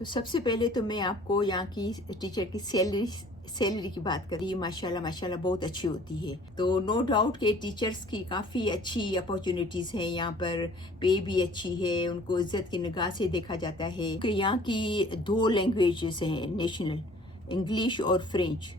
تو سب سے پہلے تو میں آپ کو یہاں کی ٹیچر کی سیلری کی بات کری، ماشاءاللہ بہت اچھی ہوتی ہے. تو نو ڈاؤٹ کہ ٹیچرز کی کافی اچھی اپارچونیٹیز ہیں یہاں پر، پے بھی اچھی ہے، ان کو عزت کی نگاہ سے دیکھا جاتا ہے کہ یہاں کی 2 لینگویجز ہیں نیشنل، انگلش اور فرینچ.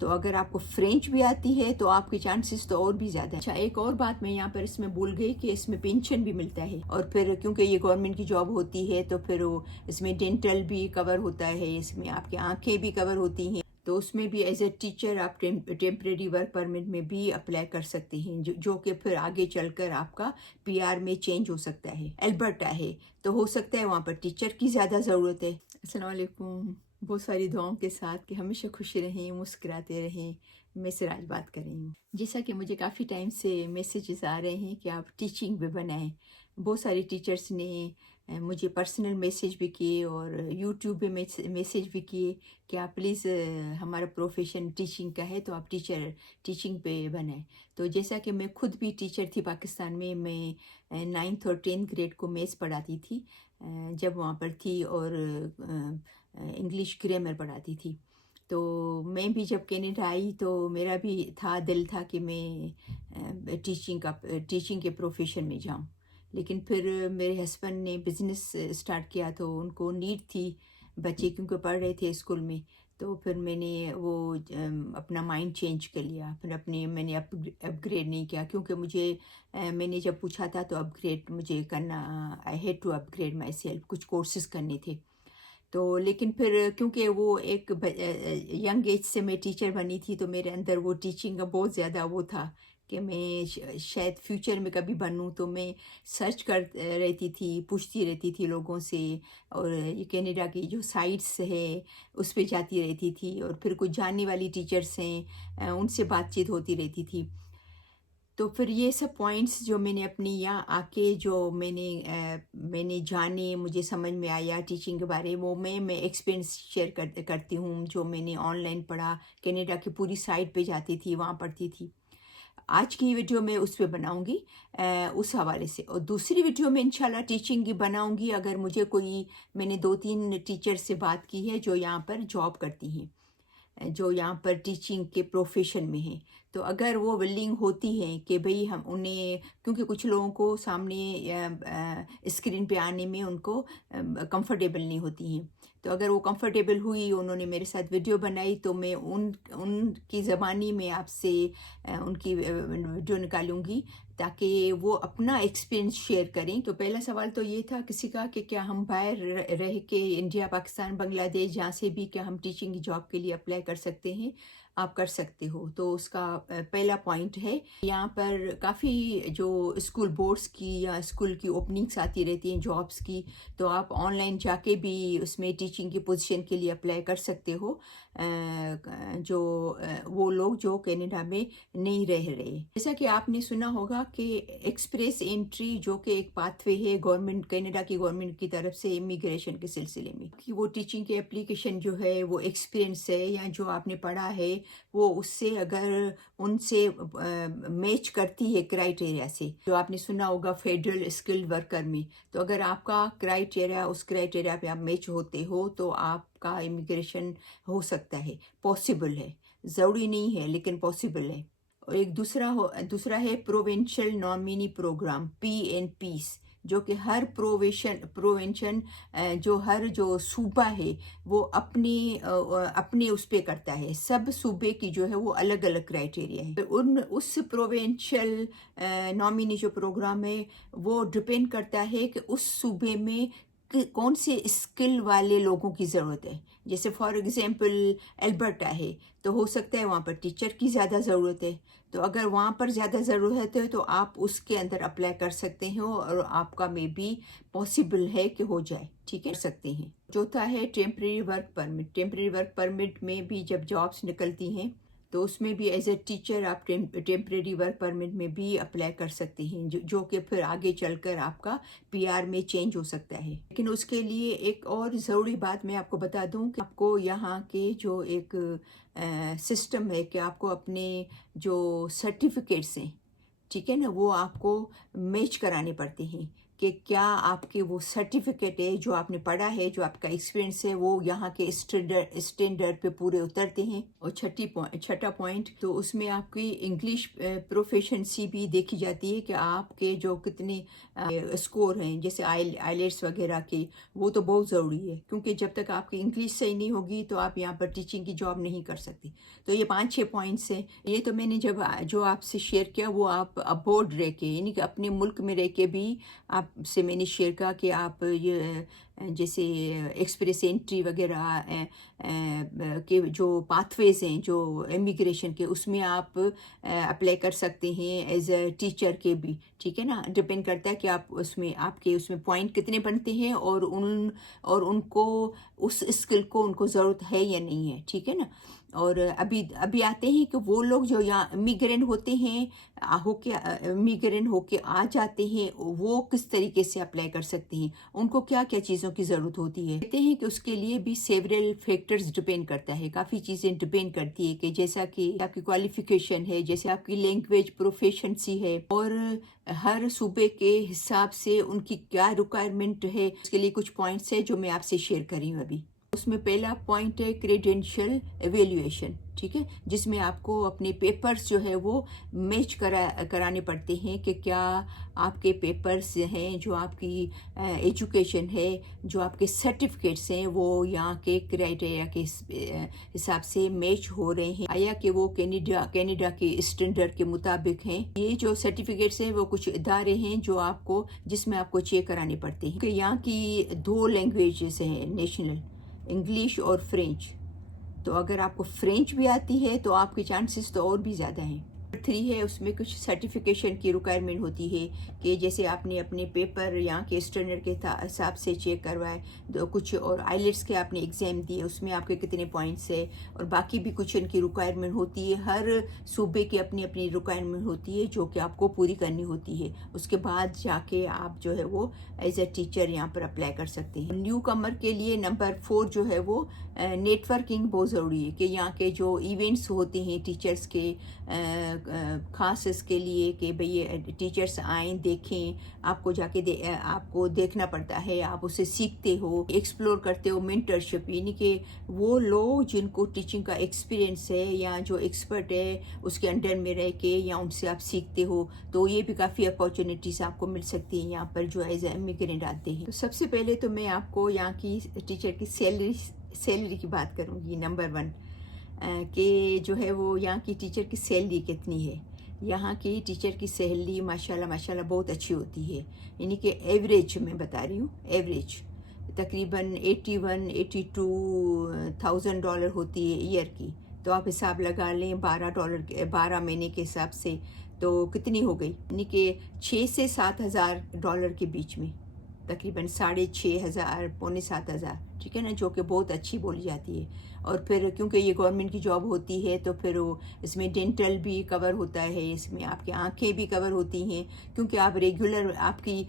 تو اگر آپ کو فرینچ بھی آتی ہے تو آپ کے چانسز تو اور بھی زیادہ ہیں. اچھا، ایک اور بات میں یہاں پر اس میں بھول گئی کہ اس میں پینشن بھی ملتا ہے، اور پھر کیونکہ یہ گورنمنٹ کی جاب ہوتی ہے تو پھر اس میں ڈینٹل بھی کور ہوتا ہے، اس میں آپ کی آنکھیں بھی کور ہوتی ہیں. تو اس میں بھی ایز اے ٹیچر آپ ٹیمپریری ورک پرمٹ میں بھی اپلائی کر سکتے ہیں، جو کہ پھر آگے چل کر آپ کا پی آر میں چینج ہو سکتا ہے. البرٹا ہے تو ہو سکتا ہے وہاں پر ٹیچر کی زیادہ ضرورت ہے. السلام علیکم. بہت ساری دعاؤں کے ساتھ کہ ہمیشہ خوش رہیں، مسکراتے رہیں. میں سراج بات کر رہی ہوں. جیسا کہ مجھے کافی ٹائم سے میسیجز آ رہے ہیں کہ آپ ٹیچنگ بھی بنائیں. بہت ساری ٹیچرز نے مجھے پرسنل میسیج بھی کیے اور یوٹیوب پہ میسیج بھی کیے کہ آپ پلیز ہمارا پروفیشن ٹیچنگ کا ہے تو آپ ٹیچنگ پہ بنائیں. تو جیسا کہ میں خود بھی ٹیچر تھی پاکستان میں 9th اور 10th گریڈ کو میتھس پڑھاتی تھی جب وہاں پر تھی، اور انگلش گرامر پڑھاتی تھی. تو میں بھی جب کینیڈا آئی تو میرا بھی دل تھا کہ میں ٹیچنگ کے پروفیشن میں جاؤں. لیکن پھر میرے ہسبینڈ نے بزنس اسٹارٹ کیا تو ان کو نیڈ تھی، بچے کیونکہ پڑھ رہے تھے اسکول میں. تو پھر میں نے وہ اپنا مائنڈ چینج کر لیا. پھر میں نے اپ گریڈ نہیں کیا، کیونکہ میں نے جب پوچھا تھا تو اپ گریڈ مجھے کرنا، I had to upgrade myself, کچھ کورسز کرنے تھے. تو لیکن پھر کیونکہ وہ ایک ینگ ایج سے میں ٹیچر بنی تھی تو میرے اندر وہ ٹیچنگ کا بہت زیادہ وہ تھا کہ میں شاید فیوچر میں کبھی بنوں. تو میں سرچ کر رہتی تھی، پوچھتی رہتی تھی لوگوں سے، اور یہ کینیڈا کی جو سائٹس ہے اس پہ جاتی رہتی تھی، اور پھر کچھ جاننے والی ٹیچرس ہیں ان سے بات چیت ہوتی رہتی تھی. تو پھر یہ سب پوائنٹس جو میں نے اپنی یہاں آ کے جو میں نے جانے، مجھے سمجھ میں آیا ٹیچنگ کے بارے، وہ میں ایکسپیرینس شیئر کرتی ہوں جو میں نے آن لائن پڑھا. کینیڈا کی پوری سائٹ پہ جاتی تھی، وہاں پڑھتی تھی. آج کی ویڈیو میں اس پہ بناؤں گی اس حوالے سے، اور دوسری ویڈیو میں انشاءاللہ ٹیچنگ کی بناؤں گی. اگر مجھے میں نے 2-3 ٹیچر سے بات کی ہے جو یہاں پر جاب کرتی ہیں، جو یہاں پر ٹیچنگ کے پروفیشن میں ہیں. تو اگر وہ ولنگ ہوتی ہیں کہ بھئی ہم انہیں، کیونکہ کچھ لوگوں کو سامنے اسکرین پہ آنے میں ان کو کمفرٹیبل نہیں ہوتی ہیں. تو اگر وہ کمفرٹیبل ہوئی، انہوں نے میرے ساتھ ویڈیو بنائی، تو میں ان کی زبانی میں آپ سے ان کی ویڈیو نکالوں گی تاکہ وہ اپنا ایکسپیرینس شیئر کریں. تو پہلا سوال تو یہ تھا کسی کا کہ کیا ہم باہر رہ کے انڈیا، پاکستان، بنگلہ دیش، جہاں سے بھی، کیا ہم ٹیچنگ کی جاب کے لیے اپلائی کر سکتے ہیں؟ آپ کر سکتے ہو. تو اس کا پہلا پوائنٹ ہے، یہاں پر کافی جو اسکول بورڈز کی یا اسکول کی اوپننگس آتی رہتی ہیں جابس کی، تو آپ آن لائن جا کے بھی اس میں ٹیچنگ کی پوزیشن کے لیے اپلائی کر سکتے ہو، جو وہ لوگ جو کینیڈا میں نہیں رہ رہے. جیسا کہ آپ نے سنا ہوگا کہ ایکسپریس انٹری جو کہ ایک پاتھ وے ہے گورنمنٹ، کینیڈا کی گورنمنٹ کی طرف سے امیگریشن کے سلسلے میں، کہ وہ ٹیچنگ کی اپلیکیشن جو ہے وہ ایکسپیرینس ہے یا جو آپ نے پڑھا ہے وہ اس سے اگر ان سے میچ کرتی ہے کرائٹیریا سے، جو آپ نے سنا ہوگا فیڈرل اسکلڈ ورکر میں. تو اگر آپ کا کرائٹیریا، اس کرائٹیریا پہ آپ میچ ہوتے ہو تو آپ کا امیگریشن ہو سکتا ہے، پاسبل ہے، ضروری نہیں ہے لیکن پاسبل ہے. اور ایک دوسرا ہے پروونشل نامینی پروگرام، PNPs، جو کہ ہر پروونشن جو صوبہ ہے وہ اپنے اس پہ کرتا ہے. سب صوبے کی جو ہے وہ الگ الگ کرائٹیریا ہے. اس پروونشل نامینی جو پروگرام ہے وہ ڈپینڈ کرتا ہے کہ اس صوبے میں کون سے اسکل والے لوگوں کی ضرورت ہے. جیسے فار ایگزامپل البرٹا ہے تو ہو سکتا ہے وہاں پر ٹیچر کی زیادہ ضرورت ہے. تو اگر وہاں پر زیادہ ضرورت ہے تو آپ اس کے اندر اپلائی کر سکتے ہو، اور آپ کا میں بھی پاسبل ہے کہ ہو جائے، ٹھیک ہے، سکتے ہیں. چوتھا ہے temporary work permit. Temporary work permit میں بھی جب جابس نکلتی ہیں تو اس میں بھی ایز اے ٹیچر آپ ٹیمپریری ورک پرمٹ میں بھی اپلائی کر سکتے ہیں، جو کہ پھر آگے چل کر آپ کا PR میں چینج ہو سکتا ہے. لیکن اس کے لیے ایک اور ضروری بات میں آپ کو بتا دوں کہ آپ کو یہاں کے جو ایک سسٹم ہے کہ آپ کو اپنے جو سرٹیفکیٹس ہیں، ٹھیک ہے نا، وہ آپ کو میچ کرانے پڑتے ہیں. کہ کیا آپ کے وہ سرٹیفکیٹ ہے جو آپ نے پڑھا ہے، جو آپ کا ایکسپیرینس ہے، وہ یہاں کے اسٹینڈرڈ پہ پورے اترتے ہیں. اور چھٹا پوائنٹ تو اس میں آپ کی انگلش پروفیشنسی بھی دیکھی جاتی ہے کہ آپ کے جو کتنے اسکور ہیں، جیسے آئیلیٹس وغیرہ کے، وہ تو بہت ضروری ہے، کیونکہ جب تک آپ کی انگلش صحیح نہیں ہوگی تو آپ یہاں پر ٹیچنگ کی جاب نہیں کر سکتی. تو یہ 5-6 پوائنٹس ہیں. یہ تو میں نے جو آپ سے شیئر کیا وہ آپ ابورڈ رہ کے، یعنی کہ اپنے ملک میں رہ کے بھی آپ سے میں نے شیئر کیا کہ آپ یہ جیسے ایکسپریس انٹری وغیرہ کے جو پاتھ ویز ہیں جو امیگریشن کے، اس میں آپ اپلائی کر سکتے ہیں ایز اے ٹیچر کے بھی. ٹھیک ہے نا، ڈپینڈ کرتا ہے کہ آپ اس میں پوائنٹ کتنے بنتے ہیں اور ان کو اس اسکل کو ان کو ضرورت ہے یا نہیں ہے. ٹھیک ہے نا. اور ابھی آتے ہیں کہ وہ لوگ جو یہاں امیگرینٹ ہوتے ہیں، امیگرینٹ ہو کے آ جاتے ہیں، وہ کس طریقے سے اپلائی کر سکتے ہیں، ان کو کیا کیا چیزوں کی ضرورت ہوتی ہے. کہتے ہیں کہ اس کے لیے بھی سیورل فیکٹرز ڈپینڈ کرتا ہے، کافی چیزیں ڈپینڈ کرتی ہے، کہ جیسا کہ آپ کی کوالیفیکیشن ہے، جیسے آپ کی لینگویج پروفیشنسی ہے، اور ہر صوبے کے حساب سے ان کی کیا ریکوائرمنٹ ہے. اس کے لیے کچھ پوائنٹس ہیں جو میں آپ سے شیئر کر رہی ہوں ابھی. اس میں پہلا پوائنٹ ہے کریڈینشیل ایویلیویشن. ٹھیک ہے، جس میں آپ کو اپنے پیپرز جو ہے وہ میچ کرانے پڑتے ہیں کہ کیا آپ کے پیپرز ہیں، جو آپ کی ایجوکیشن ہے، جو آپ کے سرٹیفکیٹس ہیں، وہ یہاں کے کرائٹیریا کے حساب سے میچ ہو رہے ہیں، یا کہ وہ کینیڈا کے اسٹینڈرڈ کے مطابق ہیں. یہ جو سرٹیفکیٹس ہیں وہ کچھ ادارے ہیں جس میں آپ کو چیک کرانے پڑتے ہیں کہ یہاں کی 2 لینگویجز ہیں نیشنل، انگلش اور فرینچ. تو اگر آپ کو فرینچ بھی آتی ہے تو آپ کے چانسز تو اور بھی زیادہ ہیں. 3 ہے، اس میں کچھ سرٹیفیکیشن کی ریکوائرمنٹ ہوتی ہے کہ جیسے آپ نے اپنے پیپر یہاں کے اسٹینڈرڈ کے حساب سے چیک کروائے، کچھ اور آئیلیٹس کے آپ نے ایگزام دیے، اس میں آپ کے کتنے پوائنٹس ہے، اور باقی بھی کچھ ان کی ریکوائرمنٹ ہوتی ہے. ہر صوبے کی اپنی اپنی ریکوائرمنٹ ہوتی ہے جو کہ آپ کو پوری کرنی ہوتی ہے. اس کے بعد جا کے آپ جو ہے وہ ایز اے ٹیچر یہاں پر اپلائی کر سکتے ہیں. نیو کمر کے لیے نمبر 4 جو ہے وہ نیٹ ورکنگ بہت ضروری ہے، کہ یہاں کے جو ایونٹس ہوتے ہیں ٹیچرز کے، خاص اس کے لیے کہ بھئی ٹیچرز آئیں دیکھیں، آپ کو جا کے آپ کو دیکھنا پڑتا ہے، آپ اسے سیکھتے ہو، ایکسپلور کرتے ہو. مینٹرشپ، یعنی کہ وہ لوگ جن کو ٹیچنگ کا ایکسپیرینس ہے یا جو ایکسپرٹ ہے اس کے انڈر میں رہ کے یا ان سے آپ سیکھتے ہو، تو یہ بھی کافی اپارچونیٹیز آپ کو مل سکتی ہیں یہاں پر جو ایز اے امیگرینٹ آتے ہیں. تو سب سے پہلے تو میں آپ کو یہاں کی ٹیچر کی سیلری کی بات کروں گی. نمبر 1 کہ جو ہے وہ یہاں کی ٹیچر کی سیلری کتنی ہے. یہاں کی ٹیچر کی سیلری ماشاءاللہ بہت اچھی ہوتی ہے، یعنی کہ ایوریج میں بتا رہی ہوں، ایوریج تقریباً $82,000 ہوتی ہے ایئر کی. تو آپ حساب لگا لیں $12 مہینے کے حساب سے تو کتنی ہو گئی، یعنی کہ $6,000 سے $7,000 کے بیچ میں، تقریباً 6,500 پونے 7,000. ٹھیک ہے نا، جو کہ بہت اچھی بولی جاتی ہے. اور پھر کیونکہ یہ گورنمنٹ کی جاب ہوتی ہے تو پھر اس میں ڈینٹل بھی کور ہوتا ہے، اس میں آپ کی آنکھیں بھی کور ہوتی ہیں، کیونکہ آپ ریگولر آپ کی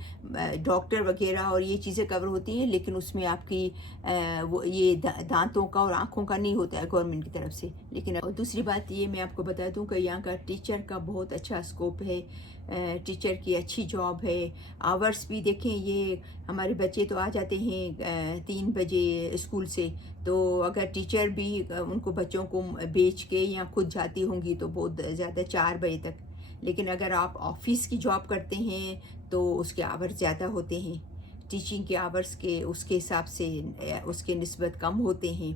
ڈاکٹر وغیرہ اور یہ چیزیں کور ہوتی ہیں، لیکن اس میں آپ کی یہ دانتوں کا اور آنکھوں کا نہیں ہوتا ہے گورنمنٹ کی طرف سے. لیکن دوسری بات یہ میں آپ کو بتا دوں کہ یہاں کا ٹیچر کا بہت اچھا اسکوپ ہے، ٹیچر کی اچھی جاب ہے. آورس بھی دیکھیں، یہ ہمارے بچے تو آ جاتے ہیں 3 بجے اسکول سے، تو اگر ٹیچر بھی ان کو بچوں کو بیچ کے یا خود جاتی ہوں گی تو بہت زیادہ 4 بجے تک. لیکن اگر آپ آفس کی جاب کرتے ہیں تو اس کے آورس زیادہ ہوتے ہیں، ٹیچنگ کے آورس کے اس کے حساب سے اس کے نسبت کم ہوتے ہیں.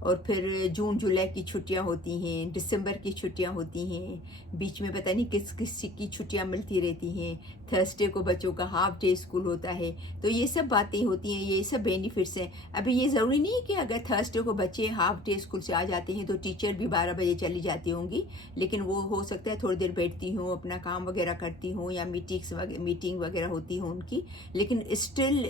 اور پھر جون جولائی کی چھٹیاں ہوتی ہیں، دسمبر کی چھٹیاں ہوتی ہیں، بیچ میں پتہ نہیں کس کی چھٹیاں ملتی رہتی ہیں. تھرسڈے کو بچوں کا ہاف ڈے اسکول ہوتا ہے. تو یہ سب باتیں ہوتی ہیں، یہ سب بینیفٹس ہیں. ابھی یہ ضروری نہیں کہ اگر تھرسڈے کو بچے ہاف ڈے اسکول سے آ جاتے ہیں تو ٹیچر بھی 12 بجے چلی جاتی ہوں گی، لیکن وہ ہو سکتا ہے تھوڑی دیر بیٹھتی ہوں، اپنا کام وغیرہ کرتی ہوں، یا میٹنگ وغیرہ ہوتی ہوں ان کی. لیکن اسٹل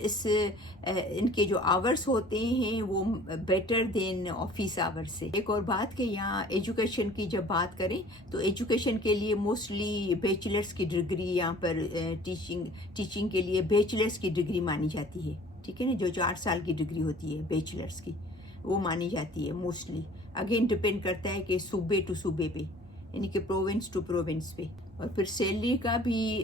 ان کے جو آورس ہوتے ہیں وہ بیٹر دین آفس آورس سے. ایک اور بات کہ یہاں ایجوکیشن کی جب بات کریں تو ایجوکیشن کے لیے موسٹلی بیچلرس کی ڈگری یہاں پر ٹیچنگ کے لیے بیچلرس کی ڈگری مانی جاتی ہے. ٹھیک ہے نا، جو 4 سال کی ڈگری ہوتی ہے بیچلرس کی، وہ مانی جاتی ہے موسٹلی. اگین ڈپینڈ کرتا ہے کہ صوبے ٹو صوبے پہ، یعنی کہ پروونس ٹو پروونس پہ. اور پھر سیلری کا بھی